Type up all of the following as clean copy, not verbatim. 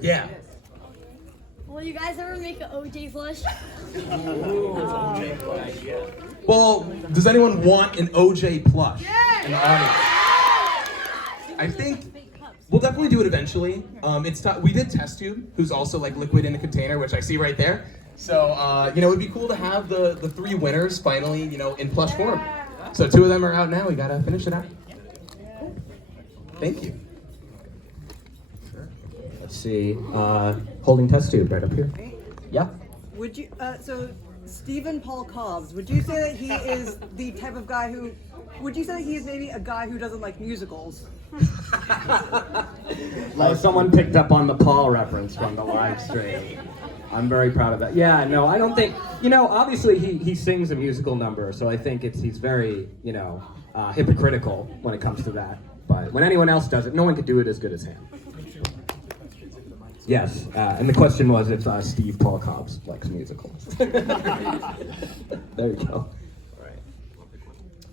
Yeah. Will you guys ever make an OJ plush? Well, does anyone want an OJ plush in the audience? I think we'll definitely do it eventually. We did test tube, who's also like liquid in a container, which I see right there. So it'd be cool to have the 3 winners finally, in plush form. So 2 of them are out now. We gotta finish it out. Thank you. Let's see. Holding test tube right up here. Yeah. Would you, so Stephen Paul Cobbs, would you say that he is the type of guy who, would you say that he is maybe a guy who doesn't like musicals? Like someone picked up on the Paul reference from the live stream. I'm very proud of that. Yeah, no, I don't think, obviously he sings a musical number, so I think he's very, hypocritical when it comes to that. But when anyone else does it, no one could do it as good as him. Yes, and the question was if Steve Paul Cobbs likes musicals. There you go.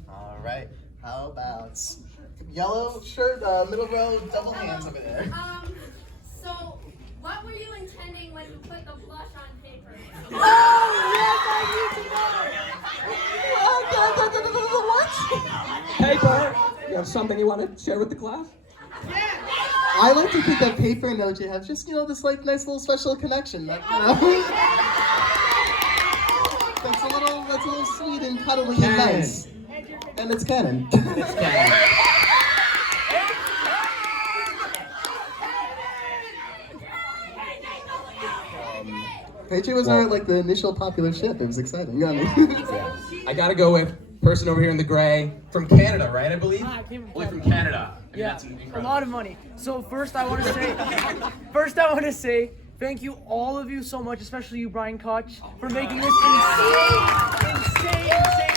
All right. How about yellow shirt, middle row, double hands over there. So what were you intending when you put the blush on paper? Paper, you have something you want to share with the class? I like to think that paper and OJ have just, this like nice little special connection. That, that's a little sweet and cuddly and nice. And it's canon. It's canon. AJ was our the initial popular ship. It was exciting. I gotta go with person over here in the gray from Canada, right? I believe. Only from Canada. I mean, Yeah, that's incredible. a lot of money. So first I want to say thank you all of you so much, especially you, Brian Koch, for making this insane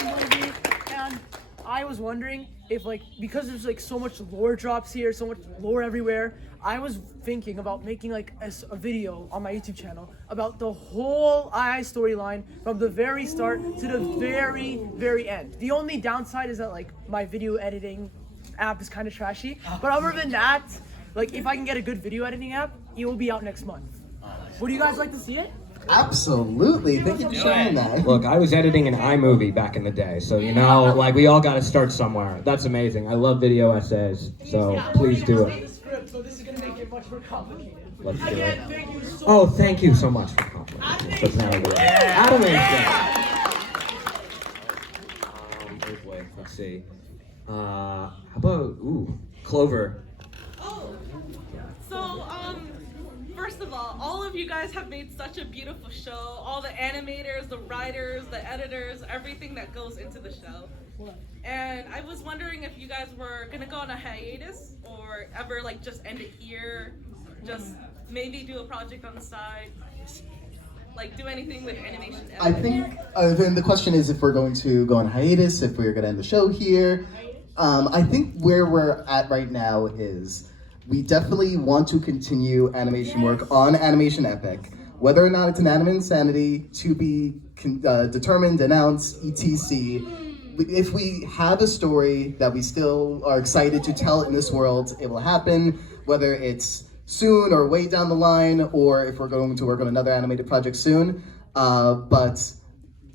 movie. And I was wondering if because there's so much lore drops here, so much lore everywhere, I was thinking about making a video on my YouTube channel about the whole II storyline from the very start to the very end. The only downside is that my video editing app is kind of trashy, but other than that, if I can get a good video editing app, it will be out next month. Would you guys like to see it? Absolutely. Thank you for sharing that. Look, I was editing an iMovie back in the day, so we all got to start somewhere. That's amazing. I love video essays, so please do it. So this is gonna make it much more complicated. Let's do it. Again, thank you so much. Thank you so much for complimenting. That's not good. Adam oh boy, let's see. How about Clover? So, first of all of you guys have made such a beautiful show. All the animators, the writers, the editors, everything that goes into the show. And I was wondering if you guys were gonna go on a hiatus or ever just end it here, just maybe do a project on the side, do anything with animation editing. I think then the question is if we're going to go on hiatus, if we're going to end the show here. I think where we're at right now is we definitely want to continue animation work on Animation Epic. Whether or not it's an Anime Insanity to be determined, announced, etc. If we have a story that we still are excited to tell in this world, it will happen, whether it's soon or way down the line, or if we're going to work on another animated project soon. But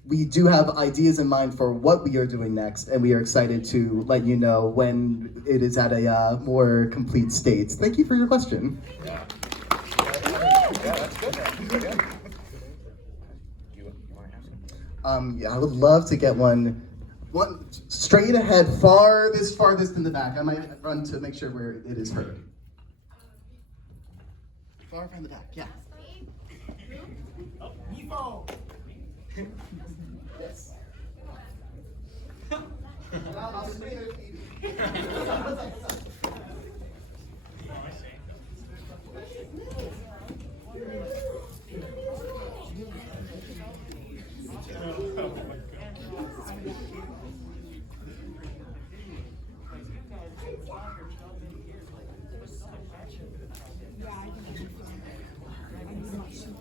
we do have ideas in mind for what we are doing next, and we are excited to let you know when it is at a more complete state. Thank you for your question. Yeah, that's good. You want to have some? I would love to get one straight ahead, farthest in the back. I might run to make sure where it is heard. Far from the back, yeah. Oh, yes. I'll screen it.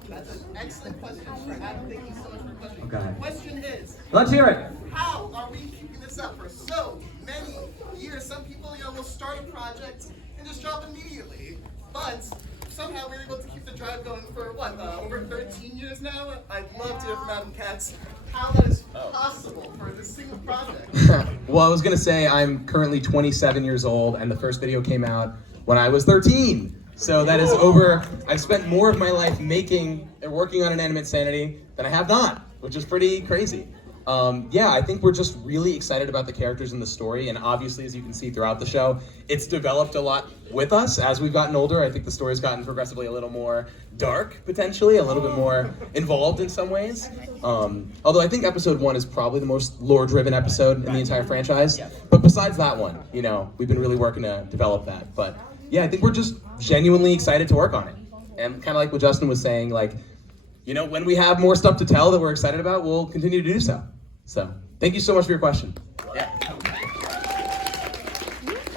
That's an excellent question for Adam. Thank you so much for the question. Okay. The question is, Let's hear it. how are we keeping this up for so many years? Some people, will start a project and just drop immediately, but somehow we're able to keep keep the drive going for what, over 13 years now? I'd love to hear from Adam Katz how that is possible for this single project. Well, I was gonna say I'm currently 27 years old, and the first video came out when I was 13. So that is over. I've spent more of my life making and working on Inanimate Sanity than I have not, which is pretty crazy. Yeah, I think we're just really excited about the characters in the story, and obviously, as you can see throughout the show, it's developed a lot with us as we've gotten older. I think the story's gotten progressively a little more dark, potentially, a little bit more involved in some ways. Although I think episode 1 is probably the most lore-driven episode in the entire franchise. But besides that one, you know, we've been really working to develop that. But yeah, I think we're just genuinely excited to work on it. And kind of like what Justin was saying, like, you know, when we have more stuff to tell that we're excited about, we'll continue to do so. So, thank you so much for your question. Yeah.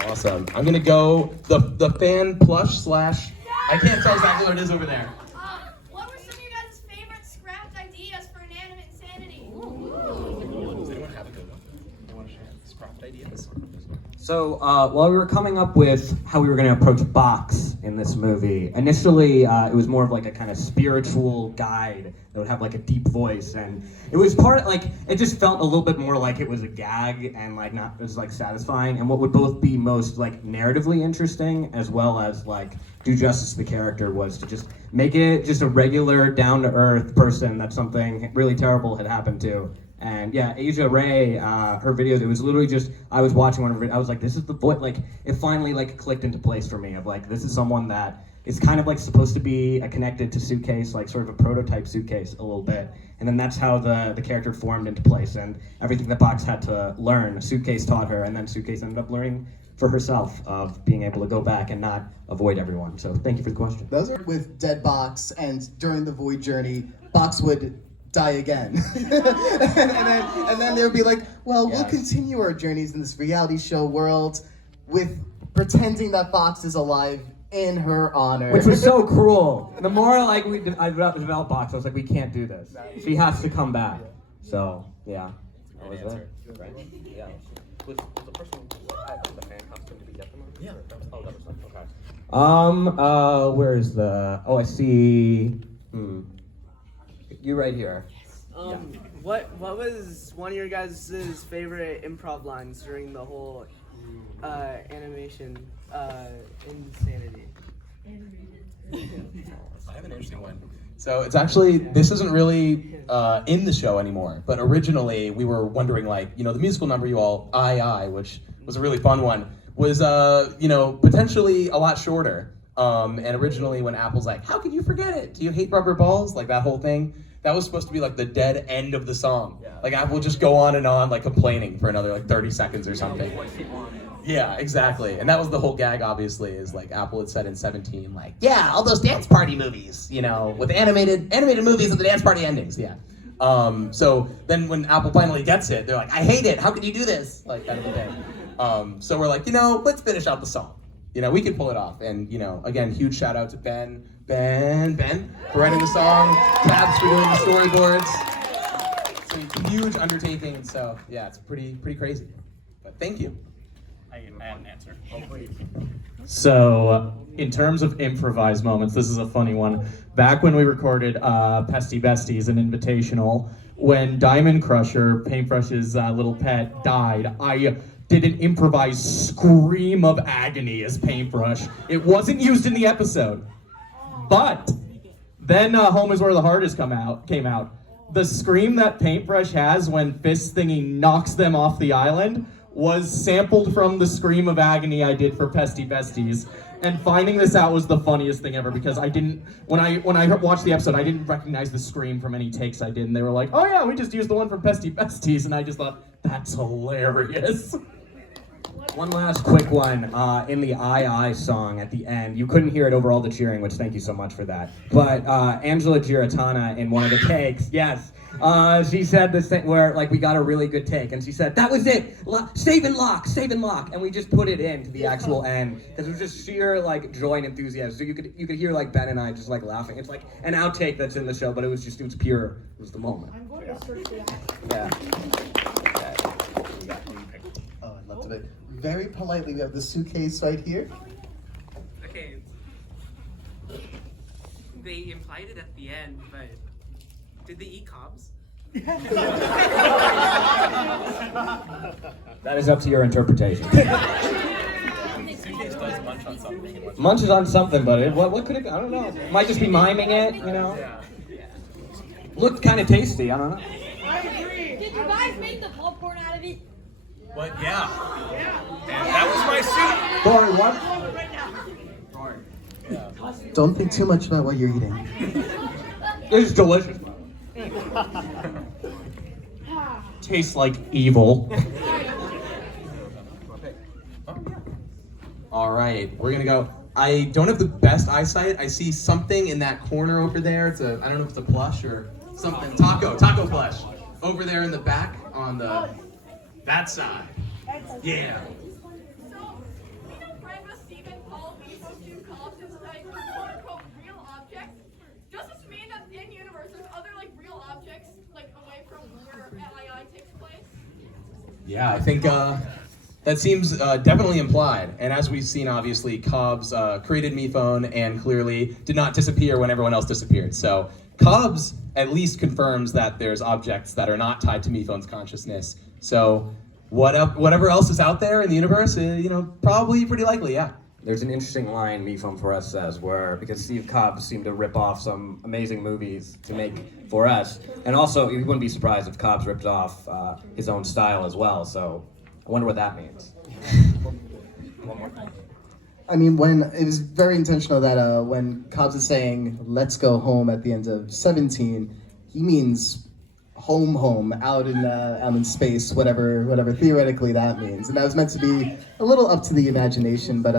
Awesome. I'm gonna go the fan plush slash. I can't tell exactly what it is over there. What were some of your guys' favorite scrapped ideas for Inanimate Insanity? Does anyone have a good one? They want to share scrapped ideas? So while we were coming up with how we were going to approach Box in this movie, initially it was more of like a kind of spiritual guide that would have like a deep voice, and it was it just felt a little bit more like it was a gag and like not as like satisfying, and what would both be most like narratively interesting as well as like do justice to the character was to just make it just a regular down-to-earth person that something really terrible had happened to. And yeah, Asia Ray, her videos, it was literally just, I was watching one of her, I was like, this is the voice, like, it finally, like, clicked into place for me, of like, this is someone that is kind of, like, supposed to be connected to Suitcase, like, sort of a prototype Suitcase a little bit. And then that's how the character formed into place, and everything that Box had to learn, Suitcase taught her, and then Suitcase ended up learning for herself of being able to go back and not avoid everyone. So thank you for the question. Those are with Dead Box, and during the Void journey, Box would die again. and then they would be like, well, we'll continue our journeys in this reality show world with pretending that Box is alive in her honor. Which was so cruel. The more like I developed Box, I was like, we can't do this. She has to come back. So, yeah. That was it. Right? Yeah. Was the person the fan costume to be get them on? Yeah. Oh, that was okay. Where's the, oh, I see, you right here. What was one of your guys' favorite improv lines during the whole animation Insanity? I have an interesting one. So it's actually, this isn't really in the show anymore, but originally we were wondering, like, you know, the musical number you all, I, which was a really fun one, was, you know, potentially a lot shorter. And originally when Apple's like, how could you forget it? Do you hate rubber balls? Like that whole thing. That was supposed to be like the dead end of the song. Yeah. Like Apple would just go on and on, like complaining for another like 30 seconds or something. Yeah, exactly. And that was the whole gag, obviously, is like Apple had said in 17, like, yeah, all those dance party movies, you know, with animated movies with the dance party endings. Yeah. So then when Apple finally gets it, they're like, I hate it. How could you do this? Like kind of a thing. So we're like, you know, let's finish out the song. You know, we can pull it off. And, you know, again, huge shout out to Ben for writing the song, Tabs for doing the storyboards. It's a huge undertaking, so yeah, it's pretty crazy. But thank you. I had an answer. So, in terms of improvised moments, this is a funny one. Back when we recorded Pesty Besties, an invitational, when Diamond Crusher, Paintbrush's little pet, died, I did an improvised scream of agony as Paintbrush. It wasn't used in the episode. But then Home is Where the Heart came out. The scream that Paintbrush has when Fist Thingy knocks them off the island was sampled from the scream of agony I did for Pesty Besties. And finding this out was the funniest thing ever, because I didn't, when I watched the episode, I didn't recognize the scream from any takes I did, and they were like, oh yeah, we just used the one from Pesty Besties, and I just thought, that's hilarious. One last quick one, in the I song at the end, you couldn't hear it over all the cheering, which thank you so much for that, but Angela Giratana in one of the takes, yes, she said this thing where, like, we got a really good take, and she said, that was it, save and lock, and we just put it into the actual end, because it was just sheer, like, joy and enthusiasm, so you could hear, like, Ben and I just, like, laughing. It's like an outtake that's in the show, but it was pure, it was the moment. I'm going to search the Yeah. Oh, I loved it. Very politely, we have the suitcase right here. Okay. they implied it at the end, but did they eat cobs? That is up to your interpretation. Munches on something, but what could it? I don't know. Might just be miming it, you know. Looked kind of tasty. I don't know. Did you guys make the popcorn out of it? What? Yeah. And that was my suit. Corey, what? Don't think too much about what you're eating. It's delicious. Tastes like evil. All right, we're gonna go. I don't have the best eyesight. I see something in that corner over there. I don't know if it's a plush or something. Taco plush. Over there in the back on that side. Yeah. So, we know friend with Stephen Paul, we supposed to cobs as like quote-unquote real objects. Does this mean that in universe there's other like real objects like away from where LII takes place? Yeah, I think that seems definitely implied. And as we've seen, obviously, Cobbs created MePhone and clearly did not disappear when everyone else disappeared. So Cobbs at least confirms that there's objects that are not tied to MePhone's consciousness. So whatever else is out there in the universe, probably pretty likely, yeah. There's an interesting line MePhone for Us says where, because Steve Cobbs seemed to rip off some amazing movies to make for us, and also you wouldn't be surprised if Cobbs ripped off his own style as well, so I wonder what that means. One more thing. I mean, it was very intentional that when Cobbs is saying, let's go home at the end of 17, he means home, out in space, whatever theoretically that means. And that was meant to be a little up to the imagination, but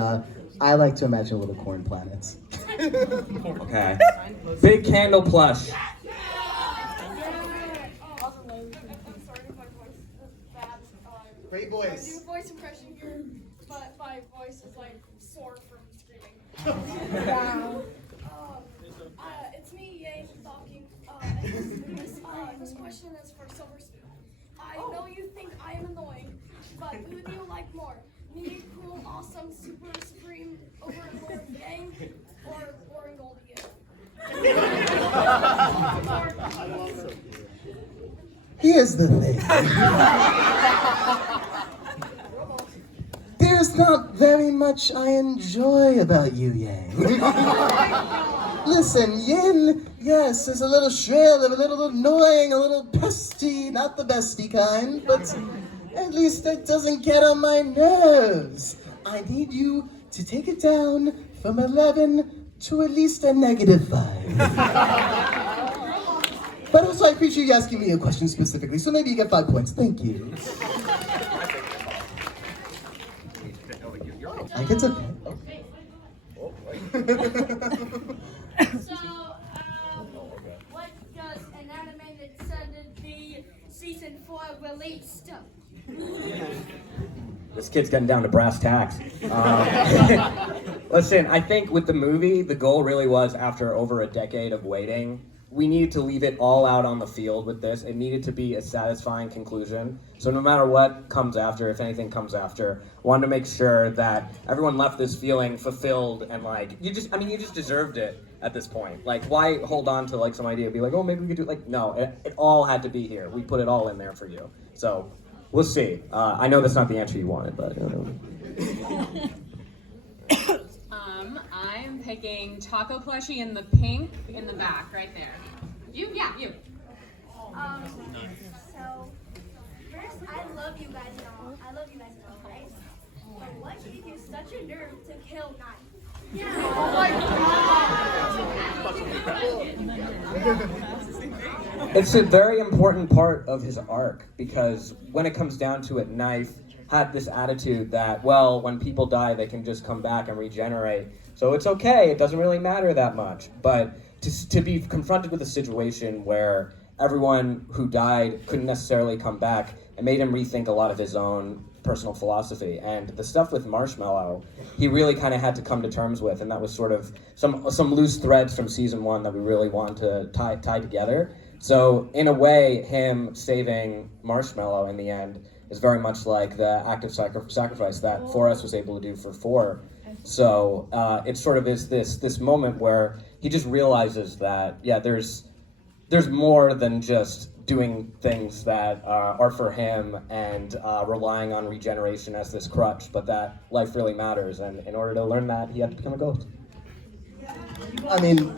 I like to imagine little corn planets. Okay. Big candle plush. Great voice. Do voice impression here, but my voice is like sore from screaming. Wow. It's me, Yang, talking. This question is for Silver Spoon. I know you think I am annoying, but who do you like more? Me, cool, awesome, super supreme, overlord Yang, or boring old Yang? Here's the thing. There's not very much I enjoy about you, Yang. Listen, Yin, yes, is a little shrill, a little annoying, a little pesty, not the bestie kind, but at least it doesn't get on my nerves. I need you to take it down from 11 to at least a -5. But also, I appreciate you asking me a question specifically, so maybe you get 5 points. Thank you. I get to. So, what does Inanimate said the season 4 release to? This kid's getting down to brass tacks. Listen, I think with the movie, the goal really was, after over a decade of waiting, we needed to leave it all out on the field with this. It needed to be a satisfying conclusion. So no matter what comes after, if anything comes after, wanted to make sure that everyone left this feeling fulfilled and like, you just deserved it at this point. Like, why hold on to like some idea and be like, oh, maybe we could do it? Like, no, it all had to be here. We put it all in there for you. So we'll see. I know that's not the answer you wanted, but. I'm picking Taco Plushie in the pink in the back, right there. You? Yeah, you. So, first, I love you guys and all. Right? But what gave you such a nerve to kill Knight? Yeah. Oh my God! It's a very important part of his arc, because when it comes down to it, Knife had this attitude that, well, when people die, they can just come back and regenerate. So it's okay, it doesn't really matter that much. But to be confronted with a situation where everyone who died couldn't necessarily come back, it made him rethink a lot of his own personal philosophy. And the stuff with Marshmallow, he really kind of had to come to terms with, and that was sort of some loose threads from season 1 that we really wanted to tie together. So in a way, him saving Marshmallow in the end is very much like the act of sacrifice that 4S was able to do for 4. So it sort of is this moment where he just realizes that, yeah, there's more than just doing things that are for him and relying on regeneration as this crutch, but that life really matters. And in order to learn that, he had to become a ghost. I mean,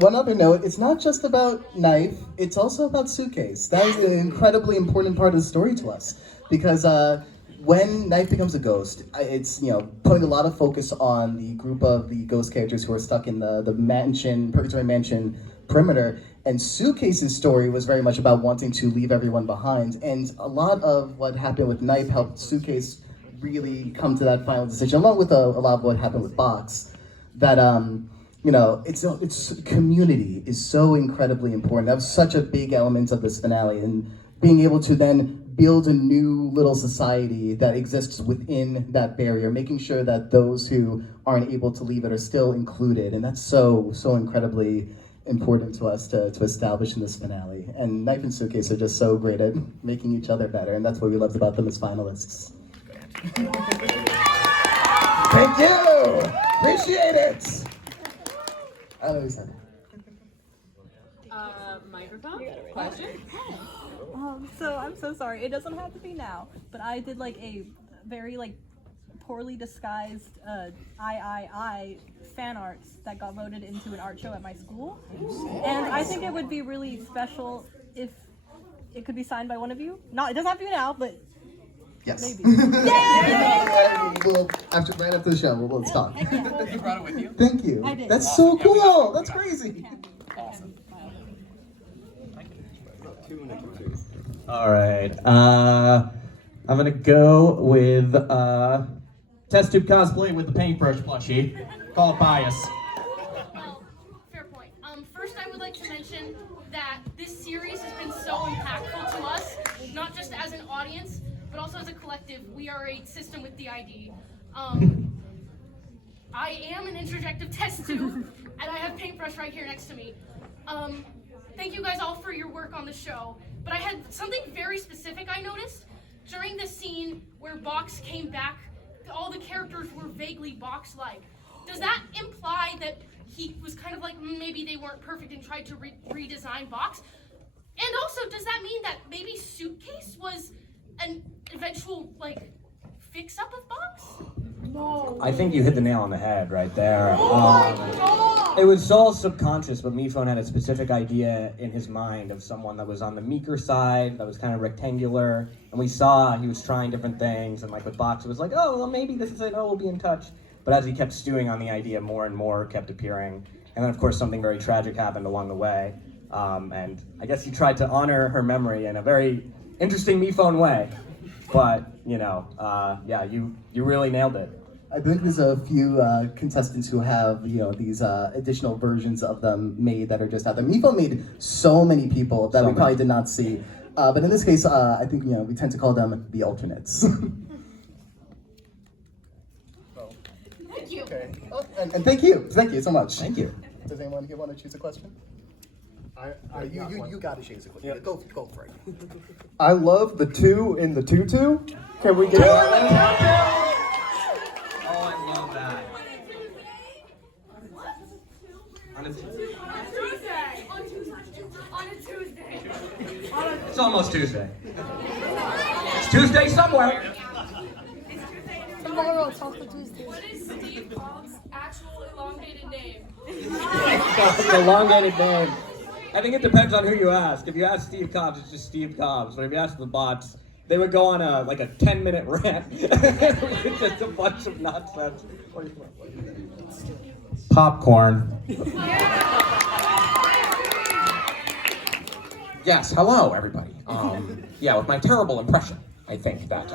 one other note, it's not just about Knife, it's also about Suitcase. That is an incredibly important part of the story to us. Because when Knife becomes a ghost, it's, you know, putting a lot of focus on the group of the ghost characters who are stuck in the mansion, Purgatory Mansion perimeter. And Suitcase's story was very much about wanting to leave everyone behind. And a lot of what happened with Knife helped Suitcase really come to that final decision, along with a lot of what happened with Box. That, you know, it's community is so incredibly important. That was such a big element of this finale. And being able to then build a new little society that exists within that barrier, making sure that those who aren't able to leave it are still included. And that's so incredibly important to us to establish in this finale. And Knife and Suitcase are just so great at making each other better, and that's what we loved about them as finalists. Thank you! Appreciate it! I always have it. Microphone? Question? So I'm so sorry. It doesn't have to be now, but I did like a very like poorly disguised I fan arts that got voted into an art show at my school, and I think it would be really special if it could be signed by one of you. Not, it doesn't have to be now, but yes. Maybe. We'll, right after the show, let's talk. You brought it with you? Thank you. I did. That's so cool. That's crazy. Awesome. All right. I'm gonna go with test tube cosplay with the paintbrush plushie. Call it bias. Well, fair point. First, I would like to mention that this series has been so impactful to us, not just as an audience, but also as a collective. We are a system with DID. I am an interjective test tube, and I have paintbrush right here next to me. Thank you guys all for your work on the show, but I had something very specific I noticed. During the scene where Box came back, all the characters were vaguely Box-like. Does that imply that he was kind of like, maybe they weren't perfect and tried to redesign Box? And also, does that mean that maybe Suitcase was an eventual, like, fix-up of Box? No. I think you hit the nail on the head right there. Oh my God! It was all subconscious, but Mifone had a specific idea in his mind of someone that was on the meeker side, that was kind of rectangular, and we saw he was trying different things, and like with Box, it was like, oh, well, maybe this is it, oh, we'll be in touch. But as he kept stewing on the idea, more and more kept appearing. And then, of course, something very tragic happened along the way. And I guess he tried to honor her memory in a very interesting Mifone way. But, you know, yeah, you really nailed it. I think there's a few contestants who have, you know, these additional versions of them made that are just out there. Mifone made so many people that we probably did not see. But in this case, I think, you know, we tend to call them the alternates. Thank you. Okay. Oh, and thank you so much. Thank you. Does anyone here want to choose a question? You got to choose a question. Yeah. Go for it. I love the 2 in the tutu. Can we get that? Oh, I love that. On a Tuesday. It's almost Tuesday. It's Tuesday somewhere. Tomorrow, Taco Tuesday. What is Steve Cobb's actual elongated name? Elongated name. I think it depends on who you ask. If you ask Steve Cobbs, it's just Steve Cobbs. But if you ask the bots, they would go on a 10-minute rant. It's just a bunch of nonsense. Popcorn. Yes, hello everybody. Yeah, with my terrible impression, I think that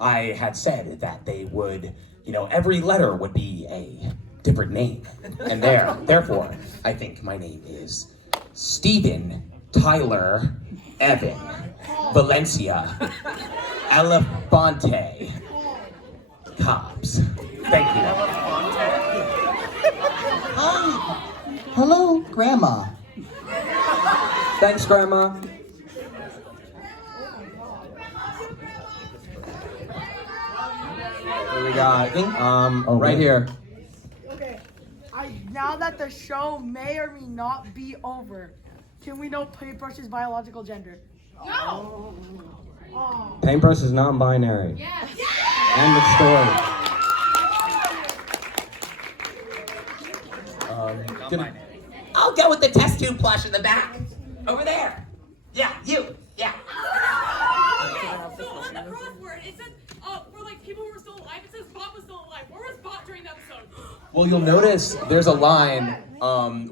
I had said that they would, you know, every letter would be a different name. And therefore, I think my name is Stephen Tyler Evan Valencia Elefante Cobbs. Thank you. Hi. Hello, Grandma. Thanks, Grandma. What do we got? Right here. Okay. now that the show may or may not be over, can we know Paintbrush's biological gender? No! Paintbrush is non-binary. Yes! End of story. I'll go with the test tube plush in the back. Over there. Yeah, you. Yeah. So on the crossword, it says, for like people who were still alive, it says Bot was still alive. Where was Bot during the episode? Well, you'll notice there's a line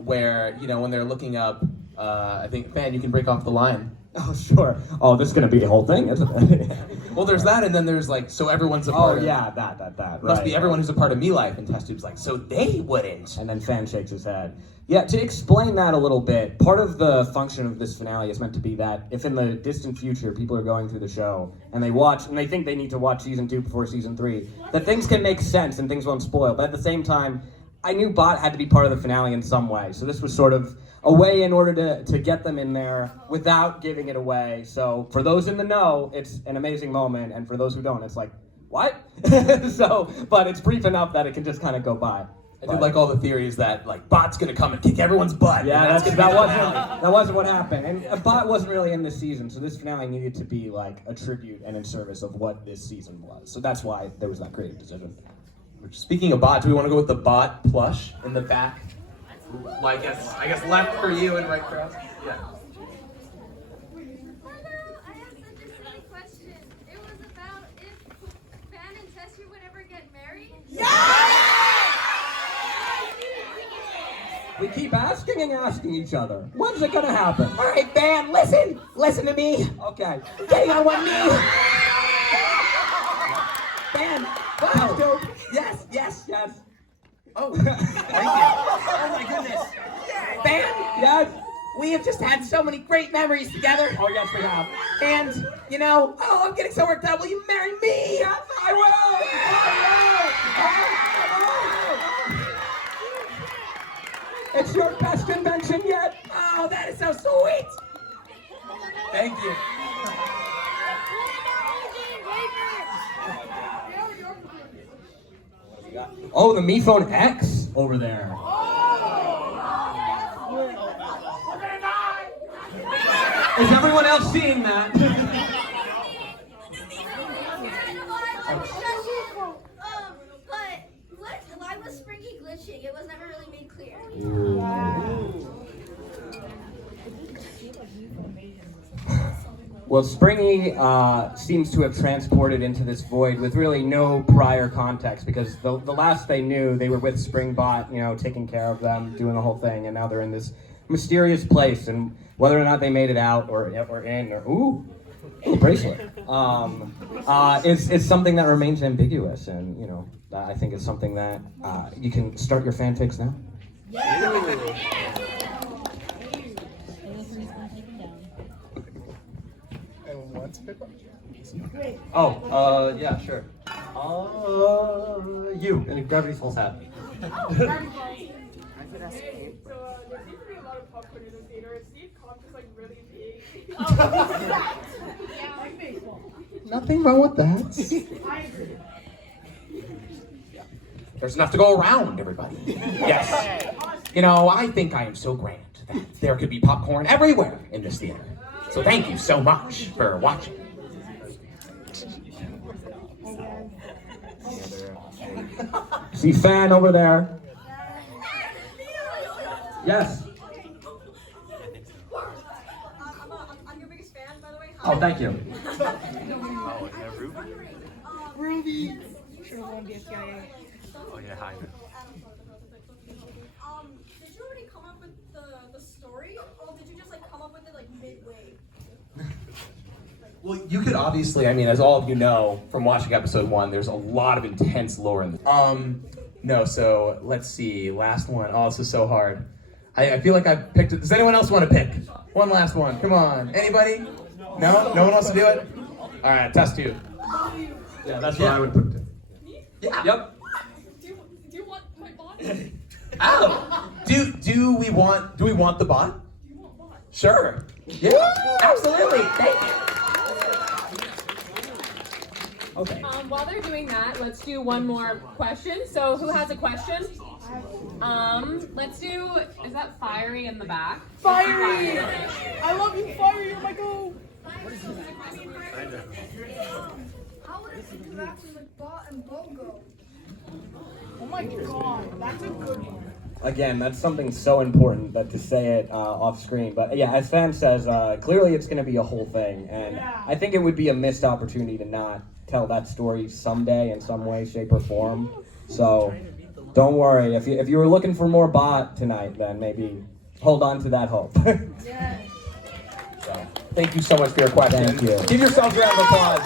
where, you know, when they're looking up, I think, Fan, you can break off the line. Oh, sure. Oh, this is going to be the whole thing, isn't it? Well, there's that, and then there's like, so everyone's a part of... yeah, that. Must be everyone who's a part of Me Life, and Test Tube's like, so they wouldn't. And then Fan shakes his head. Yeah, to explain that a little bit, part of the function of this finale is meant to be that if in the distant future people are going through the show and they watch, and they think they need to watch season 2 before season 3, that things can make sense and things won't spoil. But at the same time, I knew Bot had to be part of the finale in some way. So this was sort of a way in order to get them in there without giving it away. So for those in the know, it's an amazing moment. And for those who don't, it's like, what? But it's brief enough that it can just kind of go by. I did like all the theories that like Bot's gonna come and kick everyone's butt. Yeah, that wasn't what happened. And Bot wasn't really in this season, so this finale needed to be like a tribute and in service of what this season was. So that's why there was that creative decision. Speaking of Bot, do we want to go with the Bot plush in the back? Well, I guess left for you and right for us. Yeah. We keep asking and asking each other. When's it gonna happen? All right, Van, listen to me. Okay. Getting on one knee. Van, Wow. yes. Oh, thank you. Oh my goodness. Van, Yes. we have just had so many great memories together. Oh yes, we have. And, you know, I'm getting so worked up. Will you marry me? Yes, I will. It's your best invention yet. Oh, that is so sweet. Thank you. Oh, the Me Phone X over there. Is everyone else seeing that? But why was Springy glitching? It was never really made clear. Well, Springy seems to have transported into this void with really no prior context, because the last they knew, they were with Springbot, you know, taking care of them, doing the whole thing, and now they're in this mysterious place, and whether or not they made it out or in, or ooh, bracelet, it's something that remains ambiguous, and you know, I think it's something that you can start your fanfics now. Oh, yeah, sure. You, in a Gravity Falls hat. So, there seems to be a lot of popcorn in the theater. Is Steve Cobb just like really big? Nothing wrong with that. I agree. There's enough to go around, everybody. Yes. You know, I think I am so grand that there could be popcorn everywhere in this theater. So thank you so much for watching. See Fan over there. Yes. I'm your biggest fan, by the way. Oh, thank you. Ruby. Should have won the QnA. Oh yeah, hi. Did you already come up with the story, or did you just like come up with it like midway? Well, you could obviously, I mean, as all of you know from watching episode 1, there's a lot of intense lore in this. No, so let's see, last one. Oh, this is so hard. I feel like I've picked it. Does anyone else want to pick? One last one, come on. Anybody? No? No one wants to do it? All right, test tube. Yeah, that's what I would put it. Yeah. Yep. Do you want my bot? Oh, do we want the bot? Do you want bot? Sure. Yeah, absolutely. Thank you. Okay. While they're doing that, let's do one more question. So who has a question? Let's do, is that Fiery in the back? Fiery! I love you, Fiery, you're my go! How would it interact with like bot and BOGO? Oh my god, that's a good one. Again, that's something so important that to say it off screen. But yeah, as Fan says, clearly it's going to be a whole thing. And I think it would be a missed opportunity to not tell that story someday in some way, shape, or form. So don't worry. If you were looking for more bot tonight, then maybe hold on to that hope. So, thank you so much for your question. Thank you. Give yourselves a round of applause.